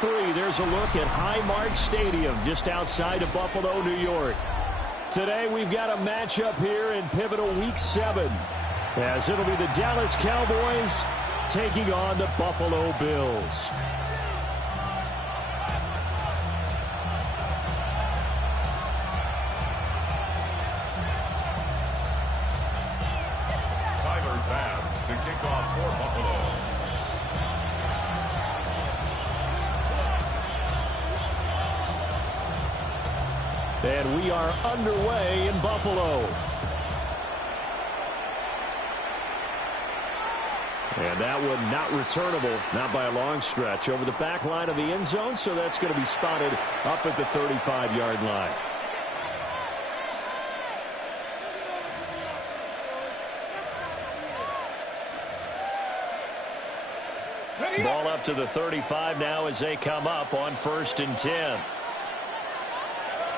33, there's a look at Highmark Stadium just outside of Buffalo, New York. Today we've got a matchup here in pivotal Week 7, as it'll be the Dallas Cowboys taking on the Buffalo Bills. To kick off for Buffalo. And we are underway in Buffalo. And that one not returnable, not by a long stretch, over the back line of the end zone, so that's going to be spotted up at the 35-yard line. Ball up to the 35 now as they come up on 1st and 10.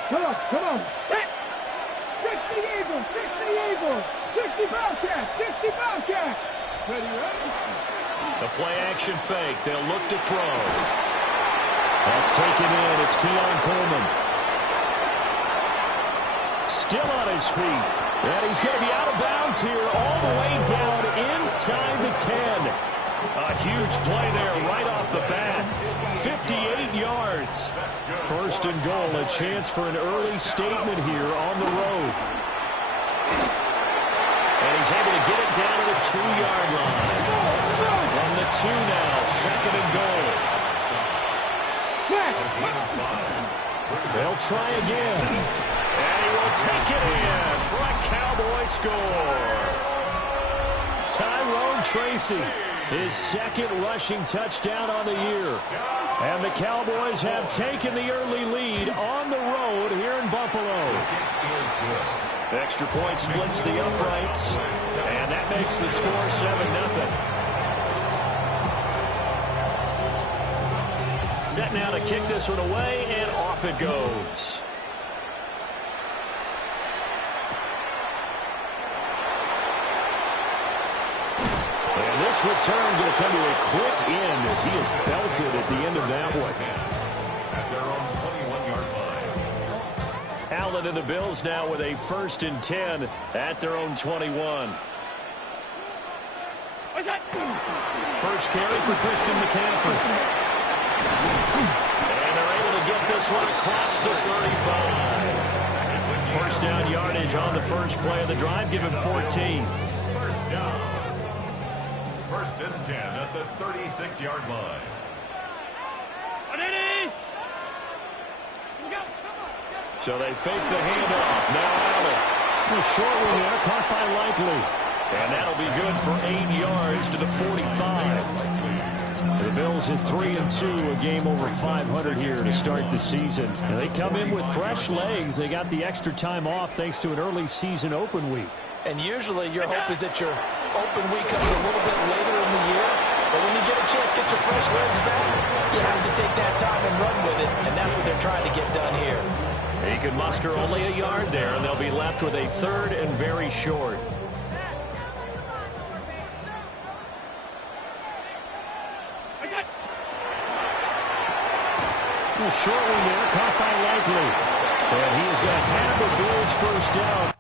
Come on. 60 Eagles, 60 Eagles, 60 Bobcats, 60 Bobcats. Ready? The play action fake. They'll look to throw. That's taken in. It's Keon Coleman. Still on his feet. And he's going to be out of bounds here all the way down inside the 10. A huge play there right off the bat. 58 yards. 1st and goal, a chance for an early statement here on the road. And he's able to get it down to the 2-yard line. From the 2 now, 2nd and goal. They'll try again. And he will take it in for a Cowboy score. Tyrone Tracy. His 2nd rushing touchdown on the year. And the Cowboys have taken the early lead on the road here in Buffalo. Extra point splits the uprights. And that makes the score 7-0. Set now to kick this one away, and off it goes. This return going to come to a quick end as he is belted at the end of that one. At their own 21-yard line. Allen and the Bills now with a 1st and 10 at their own 21. First carry for Christian McCaffrey. And they're able to get this one across the 35. First down yardage on the first play of the drive. Give him 14. First down. 1st and 10 at the 36-yard line. So they fake the handoff. Now Allen. The short one there, caught by Likely. And that'll be good for 8 yards to the 45. The Bills at 3-2, a game over 500 here to start the season. And they come in with fresh legs. They got the extra time off thanks to an early season open week. And usually your hope is that your open week comes a little bit later in the year. But when you get a chance to get your fresh legs back, you have to take that time and run with it. And that's what they're trying to get done here. He can muster only a yard there, and they'll be left with a 3rd and very short. A short one there, caught by Likely. And he is going to have the Bills first down.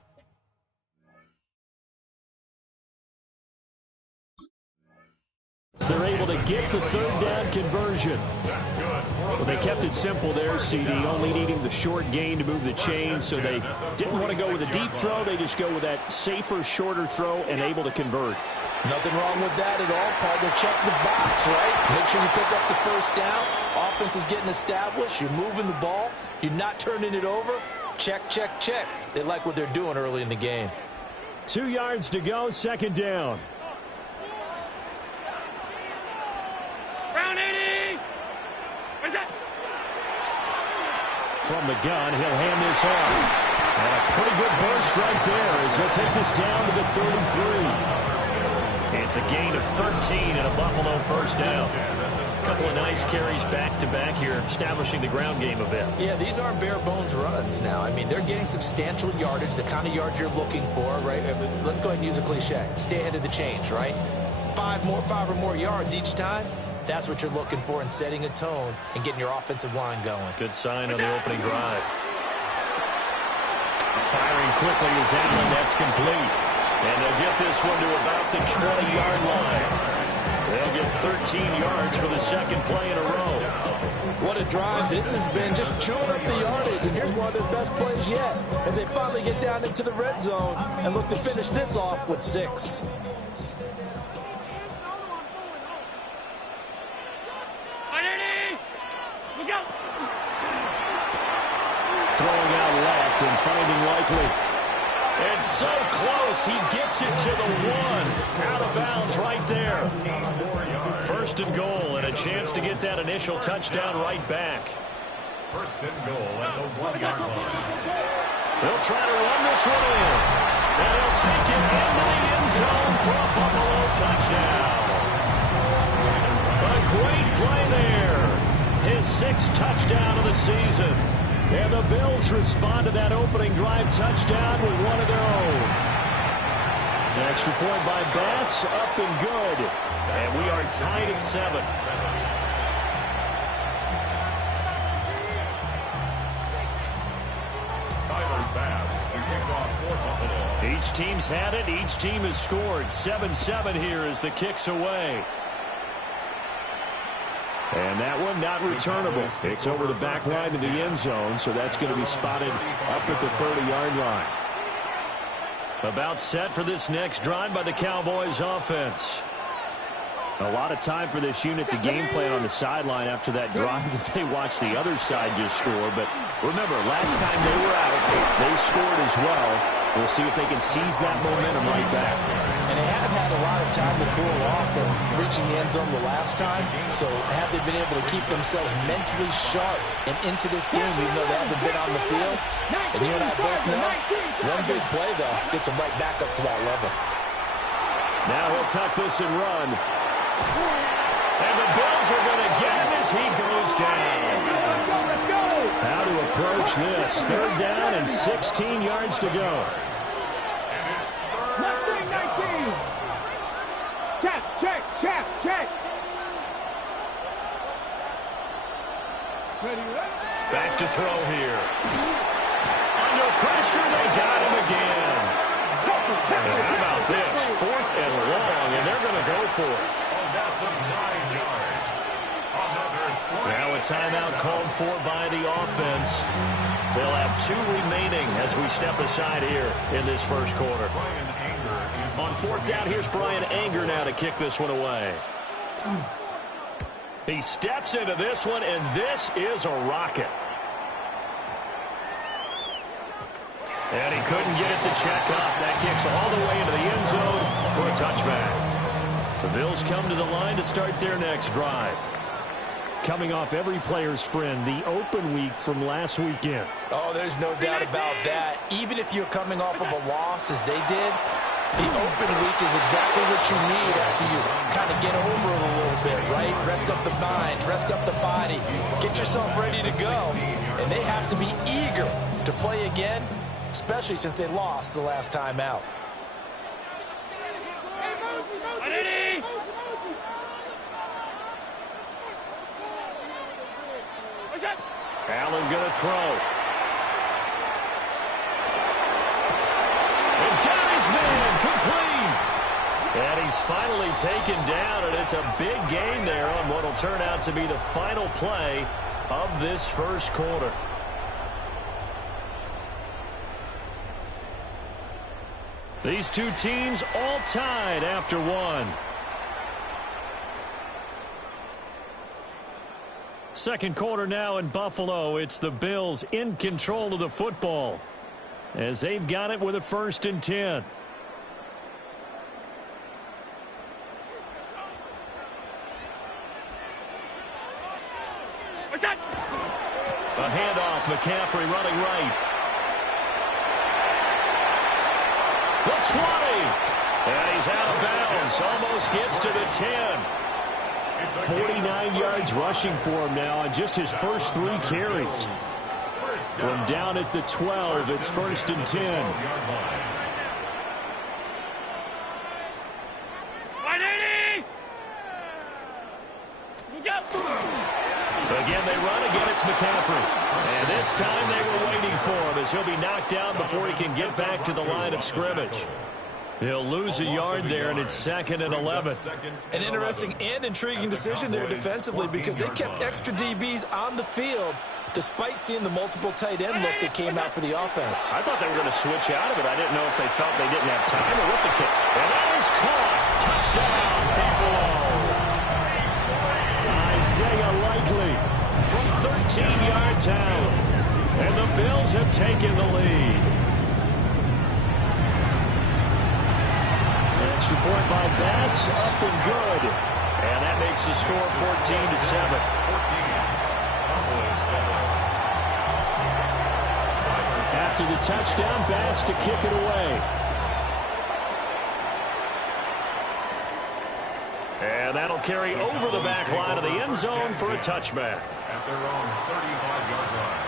They're able to get the 3rd down conversion. Well, they kept it simple there, CD, only needing the short gain to move the chain, so they didn't want to go with a deep throw. They just go with that safer, shorter throw and able to convert. Nothing wrong with that at all, partner. Check the box, right? Make sure you pick up the first down. Offense is getting established. You're moving the ball. You're not turning it over. Check, check, check. They like what they're doing early in the game. 2 yards to go, 2nd down. From the gun, he'll hand this off. And a pretty good burst right there as he'll take this down to the 33. It's a gain of 13 and a Buffalo first down. A couple of nice carries back-to-back here, establishing the ground game a bit. Yeah, these aren't bare-bones runs now. I mean, they're getting substantial yardage, the kind of yards you're looking for, right? Let's go ahead and use a cliche. Stay ahead of the change, right? 5 or more yards each time. That's what you're looking for in setting a tone and getting your offensive line going. Good sign on the opening drive. Firing quickly is Allen. That's complete. And they'll get this one to about the 20-yard line. They'll get 13 yards for the second play in a row. What a drive this has been, just chewing up the yardage. And here's one of their best plays yet as they finally get down into the red zone and look to finish this off with 6. Throwing out left and finding Likely. It's so close, he gets it to the 1. Out of bounds right there. First and goal, and a chance to get that initial touchdown right back. First and goal at the 1-yard line. They'll try to run this one in. And he'll take it into the end zone for a Buffalo touchdown. A great play there. His 6th touchdown of the season. And the Bills respond to that opening drive touchdown with one of their own. The extra point by Bass, up and good. And we are tied at 7. Each team's had it. Each team has scored. 7-7 here as the kick's away. And that one not returnable. It's over the back line of the end zone, so that's going to be spotted up at the 30-yard line. About set for this next drive by the Cowboys offense. A lot of time for this unit to game plan on the sideline after that drive that they watched the other side just score. But remember, last time they were out, they scored as well. We'll see if they can seize that momentum right back. And they have had a lot of time to cool off from reaching the end zone the last time. So have they been able to keep themselves mentally sharp and into this game, even though they haven't been on the field? And you and I both know, one big play, though, gets them right back up to that level. Now he'll tuck this and run. And the Bills are going to get him as he goes down. How to approach this. 3rd down and 16 yards to go. 19. Check. Back to throw here. Under pressure, they got him again. And how about this? 4th and long, and they're going to go for it. Now a timeout called for by the offense. They'll have 2 remaining as we step aside here in this first quarter. On 4th down, here's Brian Anger now to kick this one away. He steps into this one, and this is a rocket. And he couldn't get it to check up. That kicks all the way into the end zone for a touchback. The Bills come to the line to start their next drive. Coming off every player's friend, the open week from last weekend. Oh, there's no doubt about that. Even if you're coming off of a loss as they did, the open week is exactly what you need after you kind of get over it a little bit, right? Rest up the mind, rest up the body, get yourself ready to go. And they have to be eager to play again, especially since they lost the last time out. Allen going to throw. And got his man complete. And he's finally taken down, and it's a big gain there on what will turn out to be the final play of this first quarter. These two teams all tied after one. Second quarter now in Buffalo. It's the Bills in control of the football as they've got it with a 1st and 10. A handoff, McCaffrey running right. The 20. And he's out of bounds. Almost gets to the 10. 49 yards rushing for him now on just his first 3 carries. From down at the 12, it's 1st and 10. they run again. It's McCaffrey. And this time they were waiting for him as he'll be knocked down before he can get back to the line of scrimmage. He'll lose a yard there, and it's 2nd and 11. An interesting and intriguing decision there defensively because they kept extra DBs on the field despite seeing the multiple tight end look that came out for the offense. I thought they were going to switch out of it. I didn't know if they felt they didn't have time or what the kick. And that is caught. Touchdown, Buffalo. Isaiah Likely from 13 yards out. And the Bills have taken the lead. Extra point by Bass, up and good. And that makes the score 14-7. After the touchdown, Bass to kick it away. And that'll carry over the back line of the end zone for a touchback. At their own 35-yard line.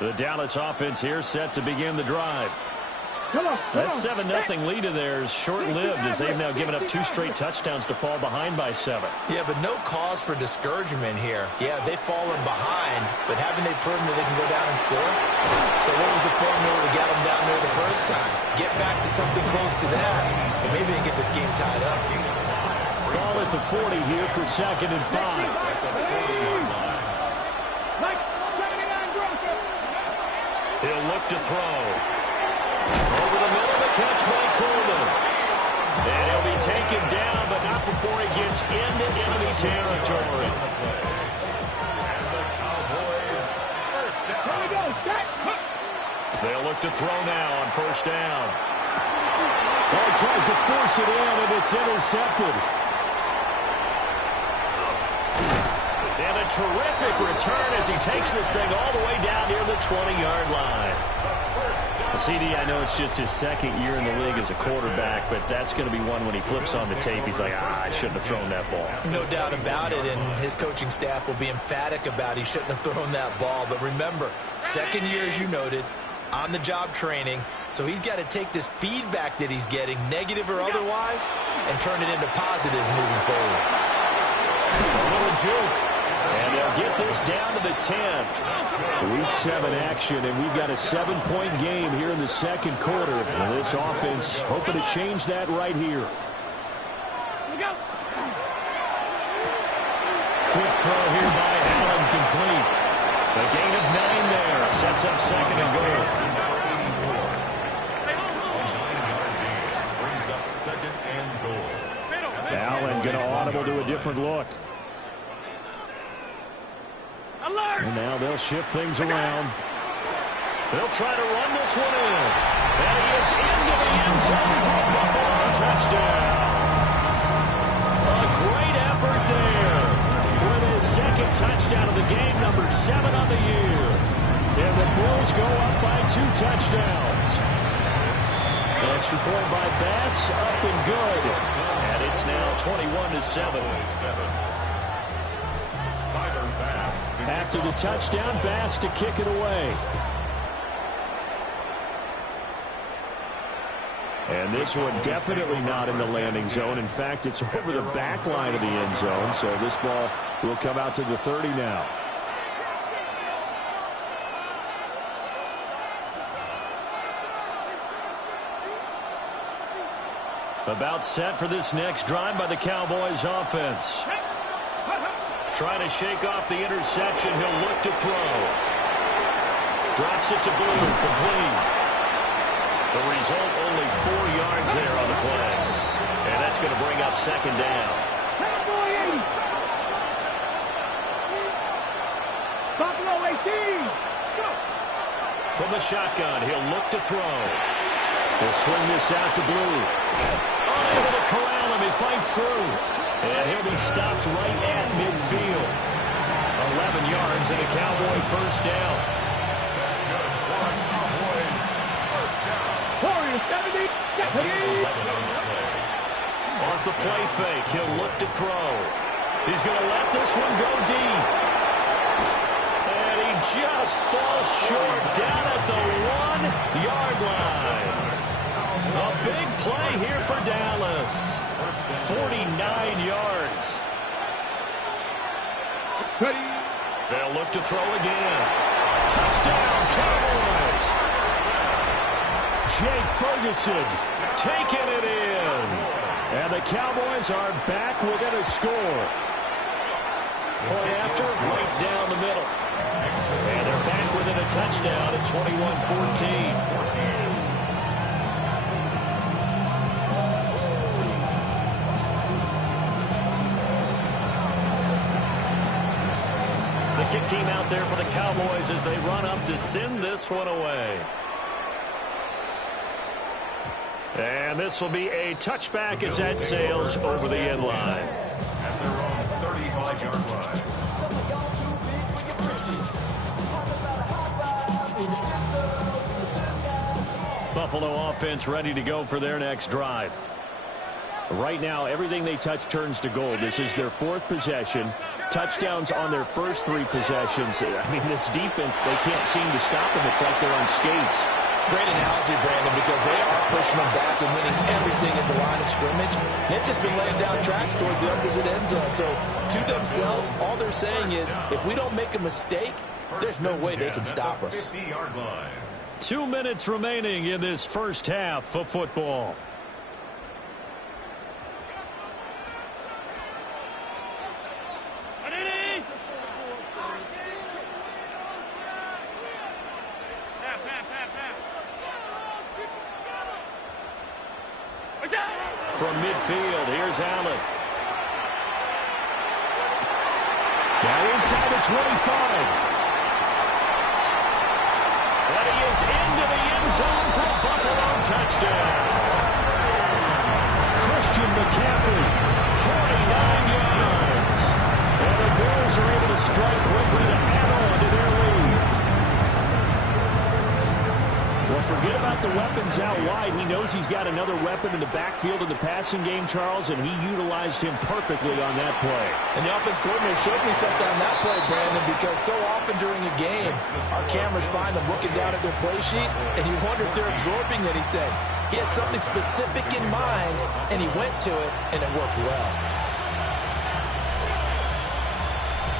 The Dallas offense here set to begin the drive. That 7-0 lead of theirs short-lived as they've now given up 2 straight touchdowns to fall behind by 7. Yeah, but no cause for discouragement here. Yeah, they've fallen behind, but haven't they proven that they can go down and score? So what was the formula to get them down there the first time? Get back to something close to that, and maybe they can get this game tied up. Ball at the 40 here for 2nd and 5. He'll look to throw. Over the middle, the catch by Coleman. And he'll be taken down, but not before he gets into enemy territory. And the Cowboys first down. They'll look to throw now on first down. Oh, he tries to force it in, and it's intercepted. And a terrific return as he takes this thing all the way down near the 20-yard line. CD, I know it's just his 2nd year in the league as a quarterback, but that's going to be one when he flips on the tape. He's like, I shouldn't have thrown that ball. No doubt about it, and his coaching staff will be emphatic about he shouldn't have thrown that ball. But remember, 2nd year, as you noted, on-the-job training, so he's got to take this feedback that he's getting, negative or otherwise, and turn it into positives moving forward. A little juke. And they'll get this down to the 10. Week 7 action, and we've got a 7-point game here in the 2nd quarter. And this offense hoping to change that right here. Quick throw here by Allen, complete. A gain of 9 there. Sets up 2nd and goal. Brings up 2nd and goal. Allen going to audible to a different look. And now they'll shift things around. They'll try to run this one in. And he is into the end zone for a Buffalo touchdown. A great effort there. With his 2nd touchdown of the game, number 7 on the year. And the Bills go up by 2 touchdowns. Extra point by Bass, up and good. And it's now 21-7. After the touchdown, Bass to kick it away. And this one definitely not in the landing zone. In fact, it's over the back line of the end zone, so this ball will come out to the 30 now. About set for this next drive by the Cowboys offense. Trying to shake off the interception. He'll look to throw. Drops it to Blue. Complete. The result, only 4 yards there on the play. And that's going to bring up 2nd down. Buffalo 18. From the shotgun, he'll look to throw. He'll swing this out to Blue. Unable to corral him. He fights through. And he'll be stopped right at midfield. 11 yards and a Cowboy first down. That's good for a Cowboys first down. Off the play fake, he'll look to throw. He's going to let this one go deep. And he just falls short down at the 1-yard line. A big play here for Dallas. 49 yards. They'll look to throw again. Touchdown, Cowboys. Jake Ferguson taking it in. And the Cowboys are back within a score. Point after, right down the middle. And they're back within a touchdown at 21-14. The kick team out there for the Cowboys as they run up to send this one away. And this will be a touchback as that sails over the end line. At their own 35-yard line. Buffalo offense ready to go for their next drive. Right now, everything they touch turns to gold. This is their 4th possession. Touchdowns on their first 3 possessions. I mean, this defense, they can't seem to stop them. It's like they're on skates. Great analogy, Brandon, because they are pushing them back and winning everything at the line of scrimmage. They've just been laying down tracks towards the opposite end zone. So, to themselves, all they're saying is, if we don't make a mistake, there's no way they can stop us. 50-yard line. 2 minutes remaining in this first half of football. From midfield, here's Allen. Now inside the 25. And he is into the end zone for a Buffalo touchdown. Christian McCaffrey, 49 yards. And the Bills are able to strike quickly to add on to their lead. Well, forget about the weapons out wide. He knows he's got another weapon in the backfield in the passing game, Charles, and he utilized him perfectly on that play. And the offense coordinator showed me something on that play, Brandon, because so often during a game, our cameras find them looking down at their play sheets, and you wonder if they're absorbing anything. He had something specific in mind, and he went to it, and it worked well.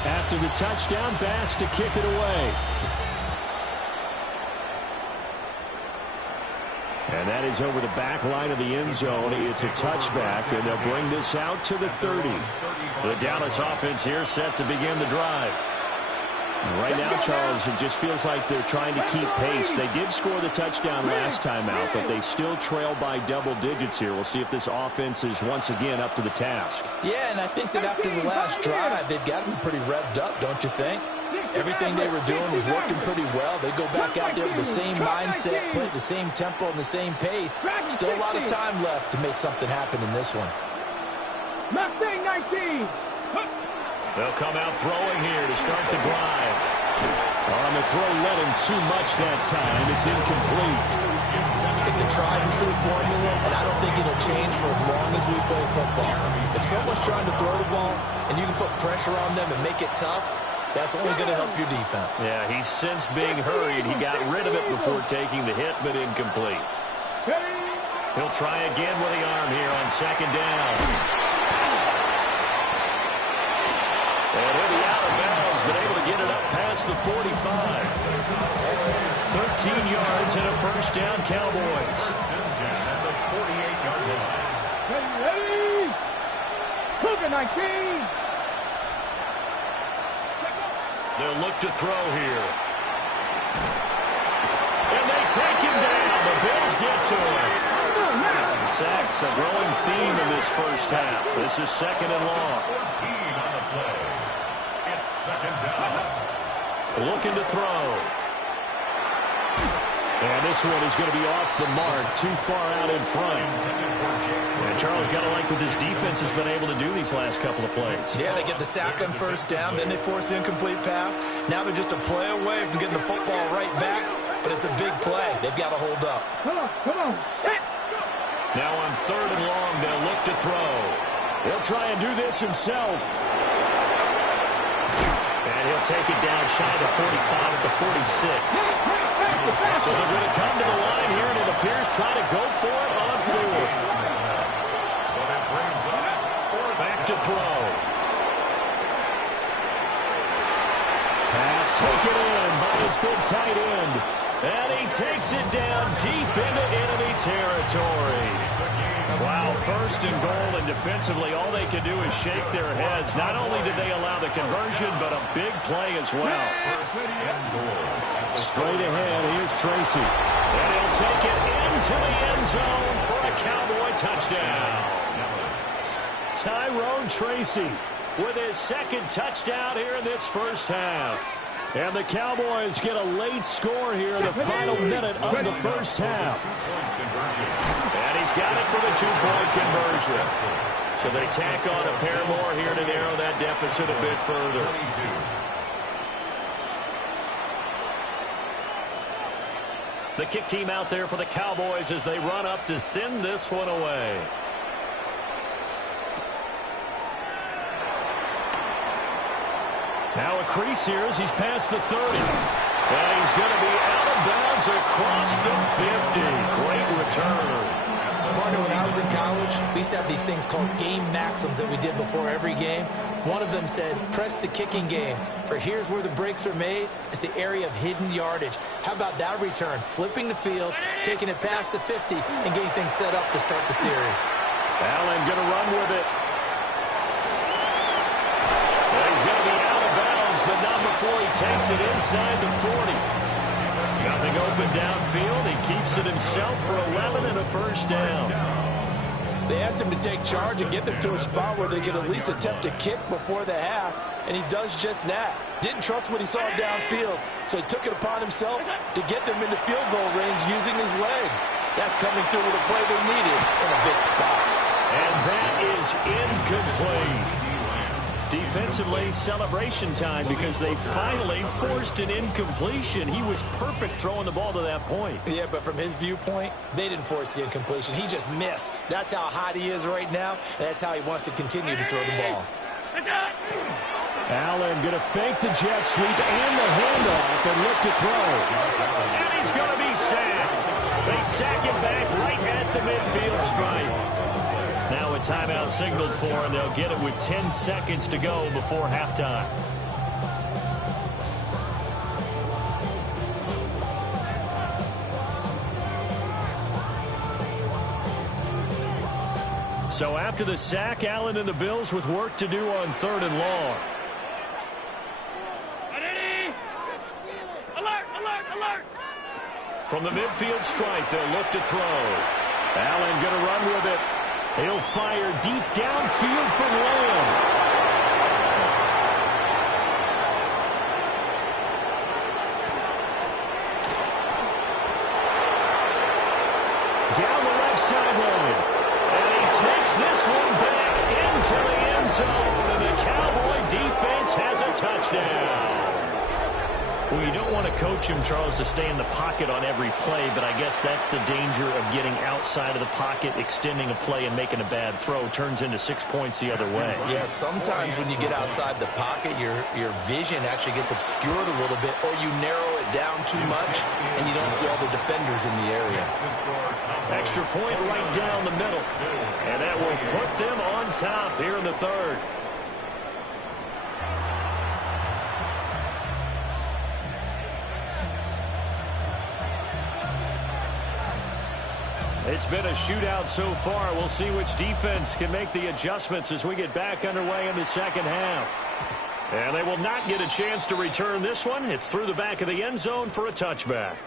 After the touchdown, Bass to kick it away. And that is over the back line of the end zone. It's a touchback, and they'll bring this out to the 30. The Dallas offense here set to begin the drive. Right now, Charles, it just feels like they're trying to keep pace. They did score the touchdown last time out, but they still trail by double digits here. We'll see if this offense is once again up to the task. Yeah, and I think that after the last drive, they've got to be pretty revved up, don't you think? Everything they were doing was working pretty well. They go back out there with the same mindset, play at the same tempo and the same pace. Still a lot of time left to make something happen in this one. Mustang 19. They'll come out throwing here to start the drive. On the throw, led him too much that time. It's incomplete. It's a tried and true formula, and I don't think it'll change for as long as we play football. If someone's trying to throw the ball and you can put pressure on them and make it tough, that's only going to help your defense. Yeah, he's since being hurried. He got rid of it before taking the hit, but incomplete. He'll try again with the arm here on second down. And he'll be out of bounds, but able to get it up past the 45. 13 yards and a first down, Cowboys. At the 48-yard line. Ready? Cougar 19. They'll look to throw here. And they take him down. The Bills get to him. Sacks a growing theme in this first half. This is second and long. 14 on the play. It's second down. Looking to throw. And this one is going to be off the mark, too far out in front. And Charles got to like what this defense has been able to do these last couple of plays. Yeah, they get the sack on first down, then they force the incomplete pass. Now they're just a play away from getting the football right back, but it's a big play. They've got to hold up. Come on. Now on third and long, they'll look to throw. He'll try and do this himself. And he'll take it down shy of the 45 at the 46. So they're going to come to the line here, and it appears try to go for it on fourth. Back to throw. Pass taken in by his big tight end. And he takes it down deep into enemy territory. Wow, first and goal, and defensively, all they can do is shake their heads. Not only did they allow the conversion, but a big play as well. Straight ahead, here's Tracy. And he'll take it into the end zone for a Cowboy touchdown. Tyrone Tracy with his second touchdown here in this first half. And the Cowboys get a late score here in the final minute of the first half. And he's got it for the two-point conversion. So they tack on a pair more here to narrow that deficit a bit further. The kick team out there for the Cowboys as they run up to send this one away. Now a crease here as he's past the 30. And he's going to be out of bounds across the 50. Great return. Partner, when I was in college, we used to have these things called game maxims that we did before every game. One of them said, press the kicking game. For here's where the breaks are made. It's the area of hidden yardage. How about that return? Flipping the field, taking it past the 50, and getting things set up to start the series. Allen going to run with it. Well, he's going to be out of bounds, but not before he takes it inside the 40. Nothing open downfield. He keeps it himself for 11 and a first down. They asked him to take charge and get them to a spot where they could at least attempt to kick before the half, and he does just that. Didn't trust what he saw downfield, so he took it upon himself to get them into field goal range using his legs. That's coming through with a play they needed in a big spot. And that is incomplete. Defensively, celebration time because they finally forced an incompletion. He was perfect throwing the ball to that point. Yeah, but from his viewpoint, they didn't force the incompletion. He just missed. That's how hot he is right now, and that's how he wants to continue to throw the ball. Allen going to fake the jet sweep and the handoff and look to throw. And he's going to be sacked. They sack him back right at the midfield stripe. Now a timeout signaled for, and they'll get it with 10 seconds to go before halftime. So after the sack, Allen and the Bills with work to do on 3rd and long. Alert, alert, alert! From the midfield stripe, they'll look to throw. Allen going to run with it. He'll fire deep downfield for Lamb. Down the left sideline. And he takes this one back into the end zone. And the Cowboy defense has a touchdown. Well, you don't want to coach him, Charles, to stay in the pocket on every play, but I guess that's the danger of getting outside of the pocket, extending a play, and making a bad throw. Turns into 6 points the other way. Yeah, sometimes when you get outside the pocket, your vision actually gets obscured a little bit, or you narrow it down too much, and you don't see all the defenders in the area. Extra point right down the middle, and that will put them on top here in the 3rd. It's been a shootout so far. We'll see which defense can make the adjustments as we get back underway in the second half. And they will not get a chance to return this one. It's through the back of the end zone for a touchback.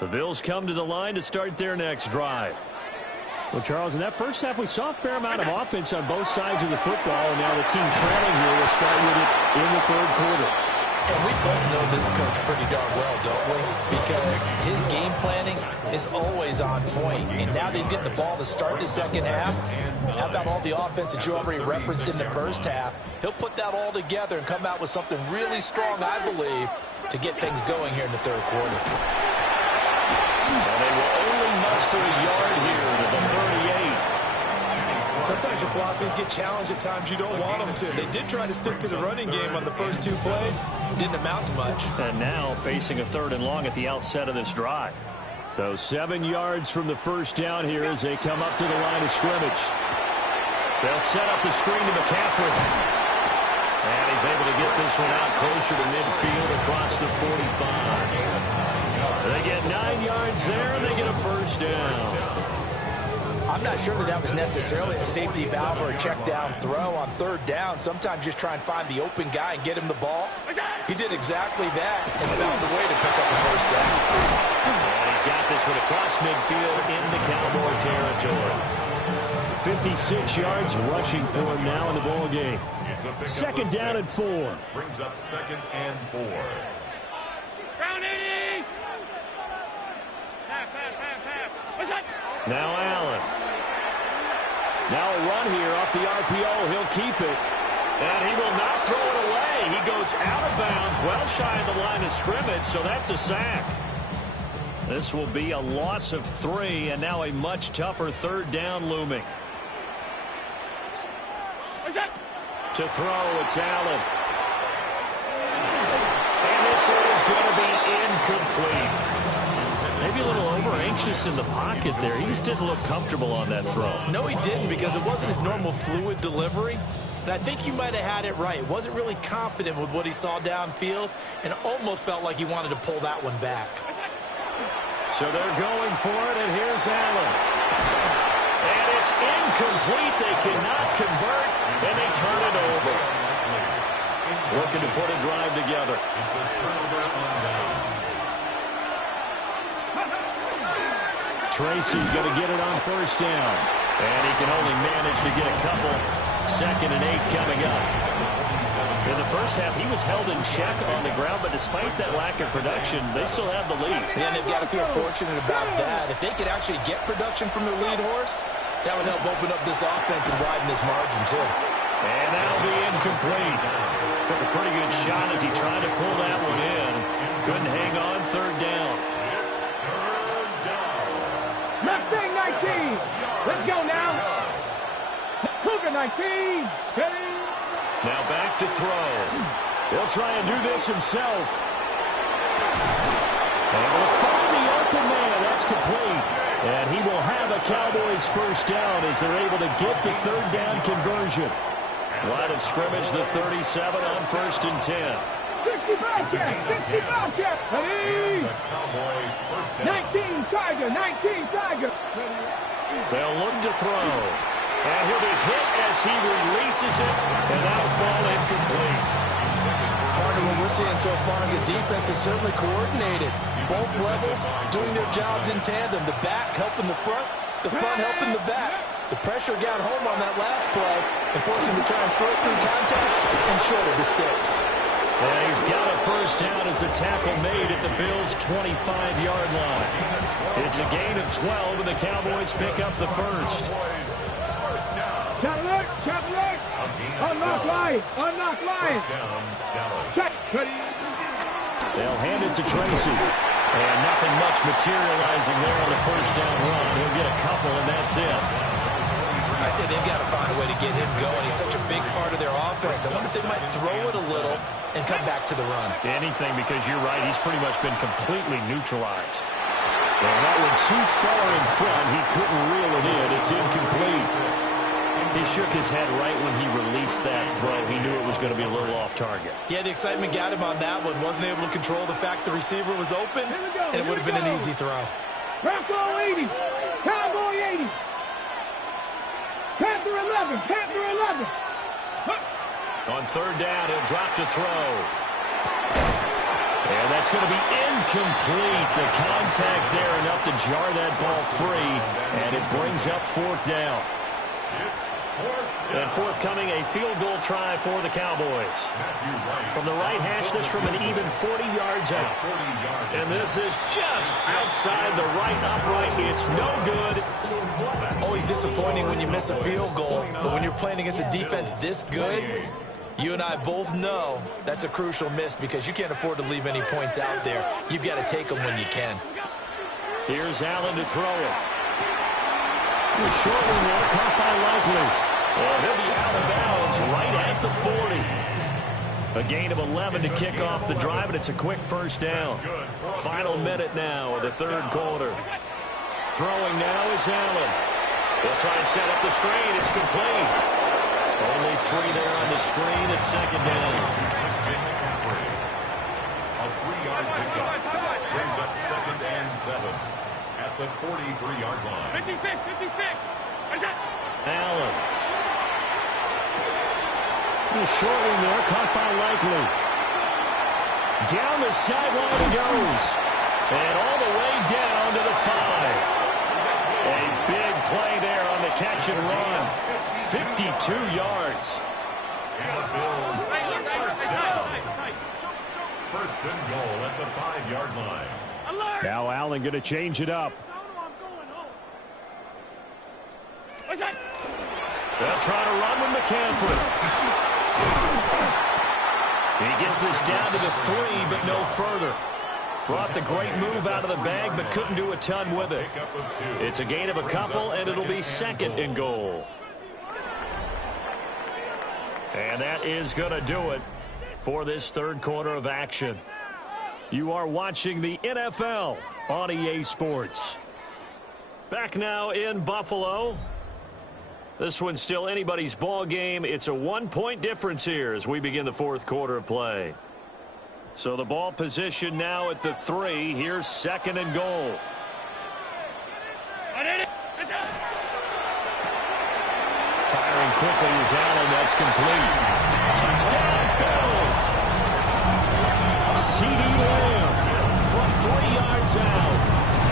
The Bills come to the line to start their next drive. Well, Charles, in that first half, we saw a fair amount of offense on both sides of the football, and now the team trailing here will start with it in the 3rd quarter. And we both know this coach pretty darn well, don't we? Because his game planning is always on point. And now that he's getting the ball to start the second half, how about all the offense that you already referenced in the first half? He'll put that all together and come out with something really strong, I believe, to get things going here in the 3rd quarter. And they will only muster a yard here Sometimes your philosophies get challenged at times you don't want them to. They did try to stick to the running game on the first 2 plays. Didn't amount to much. And now facing a 3rd and long at the outset of this drive. So 7 yards from the first down here as they come up to the line of scrimmage. They'll set up the screen to McCaffrey. And he's able to get this one out closer to midfield across the 45. They get 9 yards there, and they get a first down. I'm not sure that was necessarily a safety valve or a check down throw on 3rd down. Sometimes just try and find the open guy and get him the ball. He did exactly that and found a way to pick up a first down. And he's got this one across midfield into Cowboy territory. 56 yards rushing for him now in the ball game. 2nd down and 4. Brings up 2nd and 4. Now Allen. Now a run here off the RPO. He'll keep it. And he will not throw it away. He goes out of bounds, well shy of the line of scrimmage, so that's a sack. This will be a loss of 3, and now a much tougher 3rd down looming. To throw, it's Allen. And this is going to be incomplete. Maybe a little over-anxious in the pocket there. He just didn't look comfortable on that throw. No, he didn't, because it wasn't his normal fluid delivery. And I think you might have had it right. Wasn't really confident with what he saw downfield and almost felt like he wanted to pull that one back. So they're going for it, and here's Allen. And it's incomplete. They cannot convert, and they turn it over. Looking to put a drive together. It's a turnover on down. Tracy's going to get it on 1st down. And he can only manage to get a couple. 2nd and 8 coming up. In the first half, he was held in check on the ground, but despite that lack of production, they still have the lead. And they've got to feel fortunate about that. If they could actually get production from their lead horse, that would help open up this offense and widen this margin, too. And that'll be incomplete. Took a pretty good shot as he tried to pull that one in. Couldn't hang on 3rd down. Mustang 19. Let's go now. Cougar 19. Ready? Now back to throw. He'll try and do this himself. Able to find the open man. That's complete. And he will have a Cowboys first down as they're able to get the 3rd down conversion. Line of scrimmage, the 37 on 1st and 10. 60 Bobcat. 60 Bobcat. Ready? 19 Tiger. 19 Tiger. They'll look to throw. And he'll be hit as he releases it. And that'll fall incomplete. Part of what we're seeing so far is the defense is certainly coordinated. Both levels doing their jobs in tandem. The back helping the front helping the back. The pressure got home on that last play and forced him to try and throw through contact and short of the sticks. And he's got a first down as a tackle made at the Bills' 25-yard line. It's a gain of 12, and the Cowboys pick up the first. Cadillac. Unlock line. Unlock line. Check. They'll hand it to Tracy. And nothing much materializing there on the first down run. He'll get a couple, and that's it. I'd say they've got to find a way to get him going. He's such a big part of their offense. I wonder if they might throw it a little and come back to the run. Anything, because you're right. He's pretty much been completely neutralized. And that one too far in front. He couldn't reel it in. It's incomplete. He shook his head right when he released that throw. He knew it was going to be a little off target. Yeah, the excitement got him on that one. Wasn't able to control the fact the receiver was open, and it would have been an easy throw. Bronco 80. Cowboy 80. Panther 11. Panther 11. On 3rd down, he'll drop to throw. And that's going to be incomplete. The contact there enough to jar that ball free, and it brings up 4th down. And forthcoming, a field goal try for the Cowboys. From the right hash, this from an even 40 yards out. And this is just outside the right upright. It's no good. Always disappointing when you miss a field goal, but when you're playing against a defense this good, you and I both know that's a crucial miss because you can't afford to leave any points out there. You've got to take them when you can. Here's Allen to throw it. Shortly there, caught by Likely. Well, he'll be out of bounds right at the 40. A gain of 11 to kick off the drive, and it's a quick first down. Final minute now of the third quarter. Throwing now is Allen. They'll try and set up the screen. It's complete. Only 3 there on the screen at second down. A 3-yard pickup brings up 2nd and 7 at the 43-yard line. 56. Allen. Shortly there, caught by Likely. Down the sideline he goes. And all the way down to the 5. A big play there on the catch and run. 52 yards. And the Bills first down. First and goal at the 5-yard line. Now Allen going to change it up. They'll try to run with McCaffrey. He gets this down to the 3, but no further. Brought the great move out of the bag, but couldn't do a ton with it. It's a gain of a couple, and it'll be 2nd and goal. And that is going to do it for this third quarter of action. You are watching the NFL on EA Sports. Back now in Buffalo. This one's still anybody's ball game. It's a 1-point difference here as we begin the fourth quarter of play. So the ball position now at the 3. Here's 2nd and goal. Firing quickly is Allen. That's complete. Touchdown, Bills. C.D. Lamb from 3 yards out.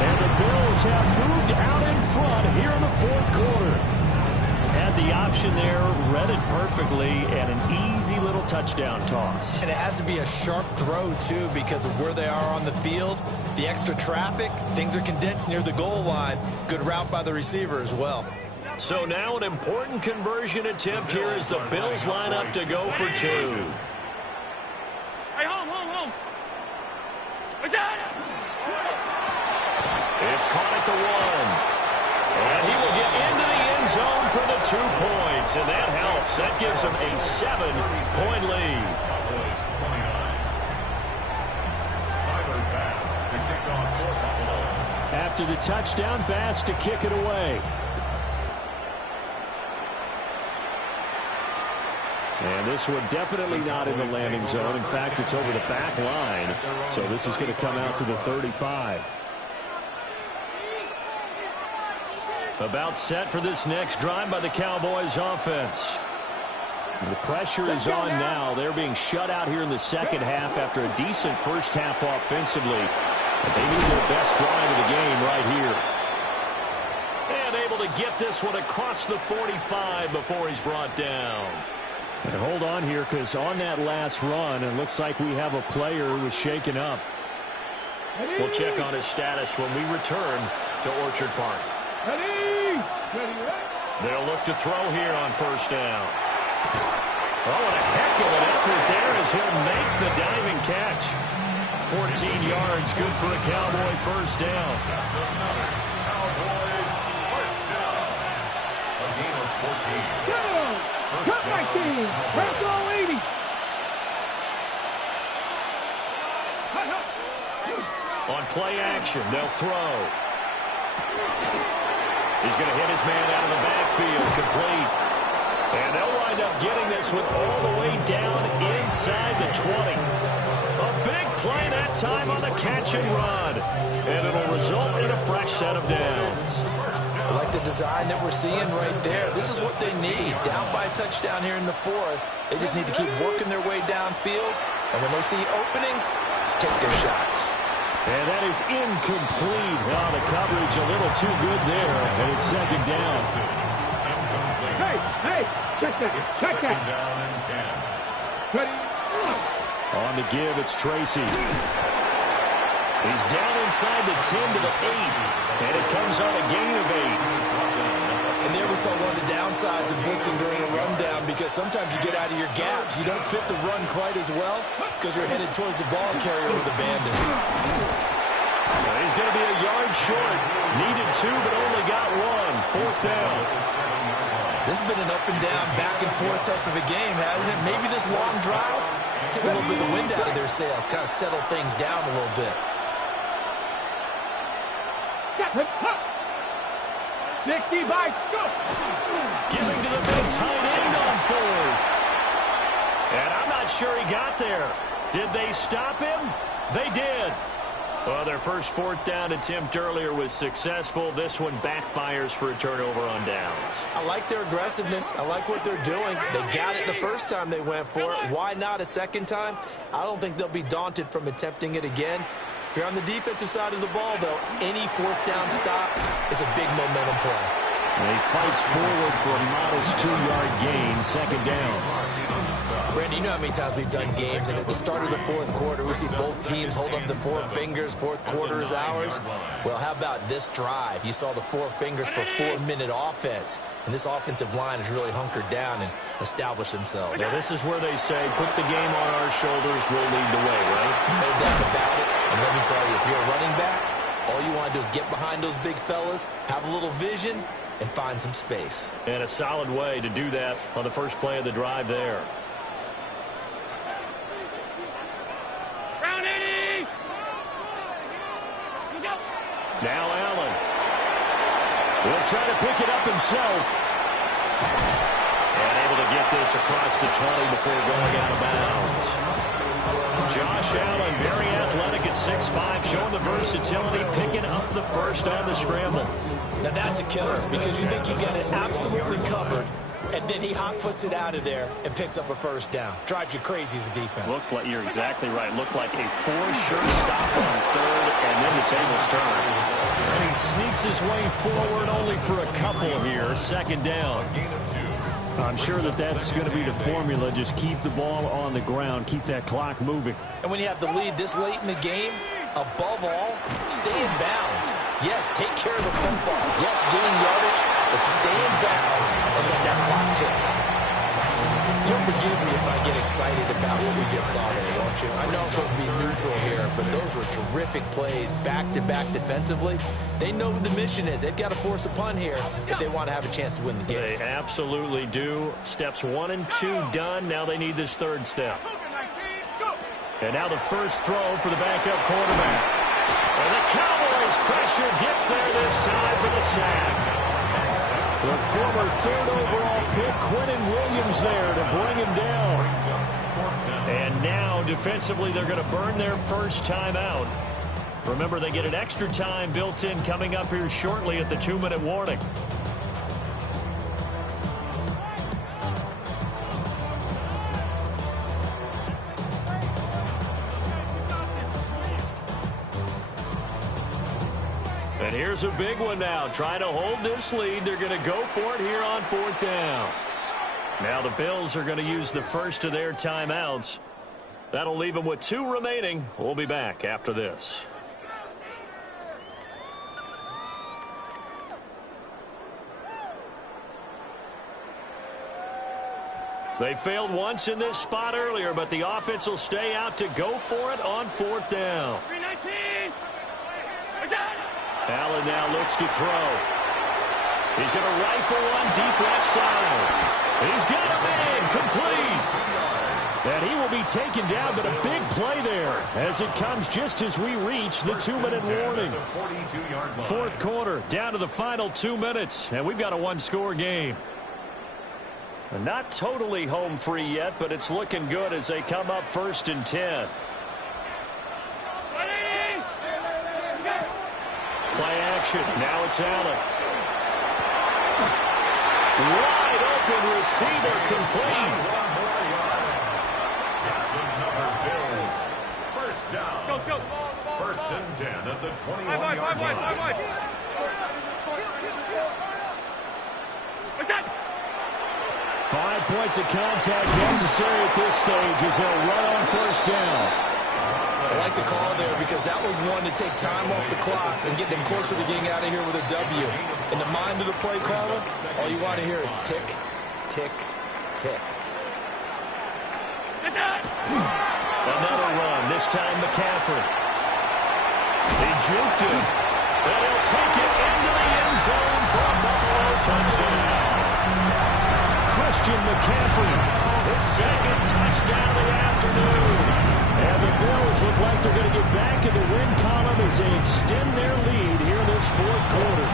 And the Bills have moved out in front here in the fourth quarter. Had the option there, read it perfectly, and an easy little touchdown toss. And it has to be a sharp throw, too, because of where they are on the field, the extra traffic, things are condensed near the goal line. Good route by the receiver as well. So now an important conversion attempt here as the Bills line up to go for 2. Hey, home. What's that? It's caught at the 1. And he will get into the end zone for the 2 points, and that helps. That gives him a 7-point lead. After the touchdown, Bass to kick it away. And this one definitely not in the landing zone. In fact, it's over the back line. So this is going to come out to the 35. About set for this next drive by the Cowboys offense. The pressure is on now. They're being shut out here in the second half after a decent first half offensively. But they need their best drive of the game right here. And able to get this one across the 45 before he's brought down. And hold on here, because on that last run, it looks like we have a player who was shaken up. We'll check on his status when we return to Orchard Park. They'll look to throw here on first down. Oh, and a heck of an effort there as he'll make the diving catch. 14 yards, good for a Cowboy first down. That's another Cowboys first down. A gain of 14. Cut my team. Back all 80. On play action, they'll throw. He's going to hit his man out of the backfield, complete. And they'll wind up getting this one all the way down inside the 20. A big play that time on the catch and run. And it'll result in a fresh set of downs. I like the design that we're seeing right there. This is what they need. Down by a touchdown here in the 4th. They just need to keep working their way downfield. And when they see openings, take their shots. And that is incomplete. Oh, the coverage a little too good there. And it's second down. Hey, check that. Check that. Down and 10. Ready? On the give, it's Tracy. He's down inside the 10 to the 8. And it comes on a gain of 8. And there we saw one of the downsides of blitzing during a rundown, because sometimes you get out of your gaps. You don't fit the run quite as well because you're headed towards the ball carrier with the bandit. He's going to be a yard short. Needed 2, but only got 1. fourth down. This has been an up and down, back and forth type of a game, hasn't it? Maybe this long drive take a little bit of the wind out of their sails, kind of settle things down a little bit. 65, go! Giving to the big tight end on fourth. And I'm not sure he got there. Did they stop him? They did. Well, their first fourth down attempt earlier was successful. This one backfires for a turnover on downs. I like their aggressiveness. I like what they're doing. They got it the first time they went for it. Why not a second time? I don't think they'll be daunted from attempting it again. If you're on the defensive side of the ball, though, any fourth down stop is a big momentum play. And he fights forward for a modest 2-yard gain, second down. Brandon, you know how many times we've done games, and at the start of the fourth quarter, we see both teams hold up the four fingers, fourth quarter is ours. Well, how about this drive? You saw the four fingers for 4-minute offense, and this offensive line has really hunkered down and established themselves. Well, this is where they say, put the game on our shoulders, we'll lead the way, right? No doubt about it, and let me tell you, if you're a running back, all you want to do is get behind those big fellas, have a little vision, and find some space. And a solid way to do that on the first play of the drive there. Now Allen will try to pick it up himself. And able to get this across the 20 before going out of bounds. Josh Allen, very athletic at 6'5", showing the versatility, picking up the first on the scramble. Now that's a killer because you think you got it absolutely covered, and then he hot-foots it out of there and picks up a first down. Drives you crazy as a defense. Looks like you're exactly right. Looked like a sure stop on third, and then the tables turn. And he sneaks his way forward only for a couple here. Second down. I'm sure that's going to be the formula. Just keep the ball on the ground. Keep that clock moving. And when you have the lead this late in the game, above all, stay in bounds. Yes, take care of the football. Yes, gain yardage, but stay in bounds and let that clock tick. You'll forgive me if I get excited about what we just saw there, won't you? I know I'm supposed to be neutral here, but those were terrific plays back-to-back defensively. They know what the mission is. They've got to force a punt here if they want to have a chance to win the game. They absolutely do. Steps 1 and 2 done. Now they need this third step. And now the first throw for the backup quarterback. And the Cowboys pressure gets there this time for the sack. The former third overall pick, Quentin Williams, there to bring him down. And now, defensively, they're going to burn their first timeout. Remember, they get an extra time built in coming up here shortly at the 2-minute warning. And here's a big one now. Trying to hold this lead. They're going to go for it here on fourth down. Now the Bills are going to use the first of their timeouts. That'll leave them with 2 remaining. We'll be back after this. They failed once in this spot earlier, but the offense will stay out to go for it on fourth down. 319. Allen now looks to throw. He's going to rifle one deep left side. He's got him in, complete. And he will be taken down, but a big play there as it comes just as we reach the 2-minute warning. Fourth quarter, down to the final 2 minutes, and we've got a 1-score game. Not totally home free yet, but it's looking good as they come up 1st and 10. Play action. Now it's Allen. Wide open receiver complete. First down. Go, go. 1st and 10 at the 21-yard line. 5 wide. What's that? 5 points of contact necessary at this stage as they'll run on first down. I like the call there because that was one to take time off the clock and get them closer to getting out of here with a W. In the mind of the play caller, all you want to hear is tick, tick, tick. Another run, this time McCaffrey. He juked him, and he'll take it into the end zone for a Buffalo McCaffrey. His second touchdown of the afternoon. And the Bills look like they're going to get back in the win column as they extend their lead here in this fourth quarter.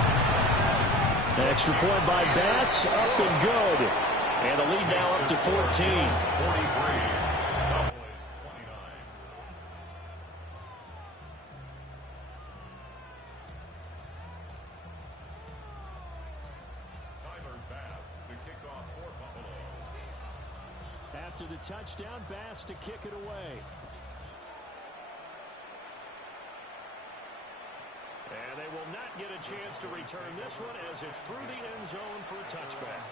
Extra point by Bass, up and good. And the lead now up to 14. 43. After the touchdown, Bass to kick it away. And they will not get a chance to return this one as it's through the end zone for a touchback.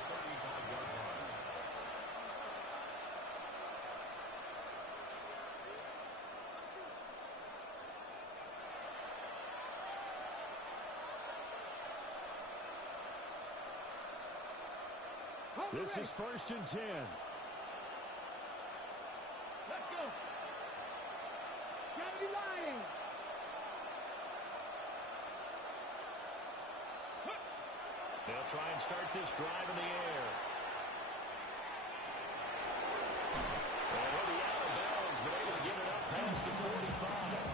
This is 1st and 10. Let's go. Gotta be lying. They'll try and start this drive in the air. And he'll be out of bounds, but able to get it up past the 45.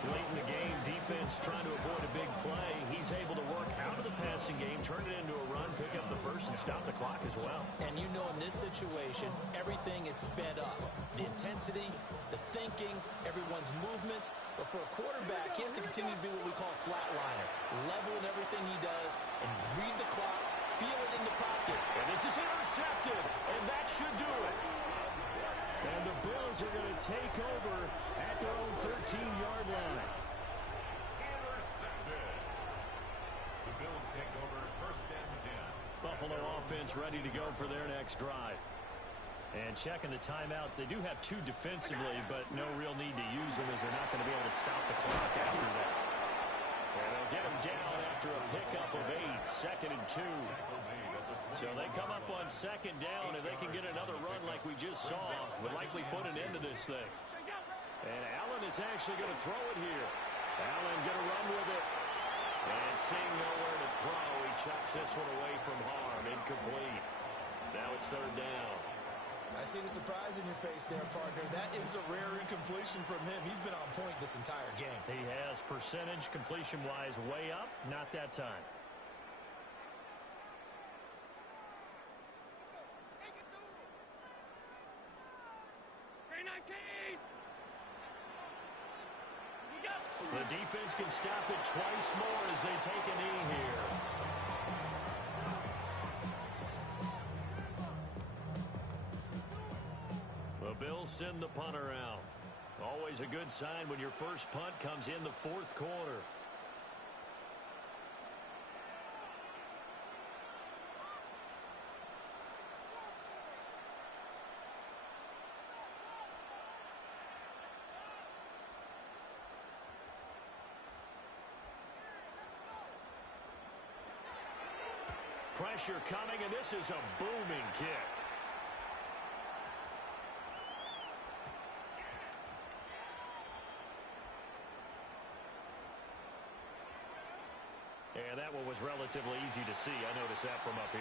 Late in the game, defense trying to avoid a big play. He's able to work out of the passing game, turn it into a run, pick up the first, and stop the clock as well. And you know in this situation, everything is sped up. The intensity, the thinking, everyone's movement. But for a quarterback, he has to continue to do what we call flatliner. Level in everything he does and read the clock, feel it in the pocket. And this is intercepted, and that should do it. And the Bills are going to take over at their own 13-yard line. Intercepted. The Bills take over 1st and 10. Buffalo offense ready to go for their next drive. And checking the timeouts, they do have 2 defensively, but no real need to use them as they're not going to be able to stop the clock after that. And they'll get them down after a pickup of 8, 2nd and 2. So they come up on 2nd down, and they can get another run like we just saw. Would likely put an end to this thing. And Allen is actually going to throw it here. Allen going to run with it. And seeing nowhere to throw, he chucks this one away from harm. Incomplete. Now it's 3rd down. I see the surprise in your face there, partner. That is a rare incompletion from him. He's been on point this entire game. He has percentage completion-wise way up. Not that time. The defense can stop it twice more as they take a knee here. The Bills send the punter out. Always a good sign when your first punt comes in the 4th quarter. Pressure coming, and this is a booming kick. And that one was relatively easy to see. I noticed that from up here.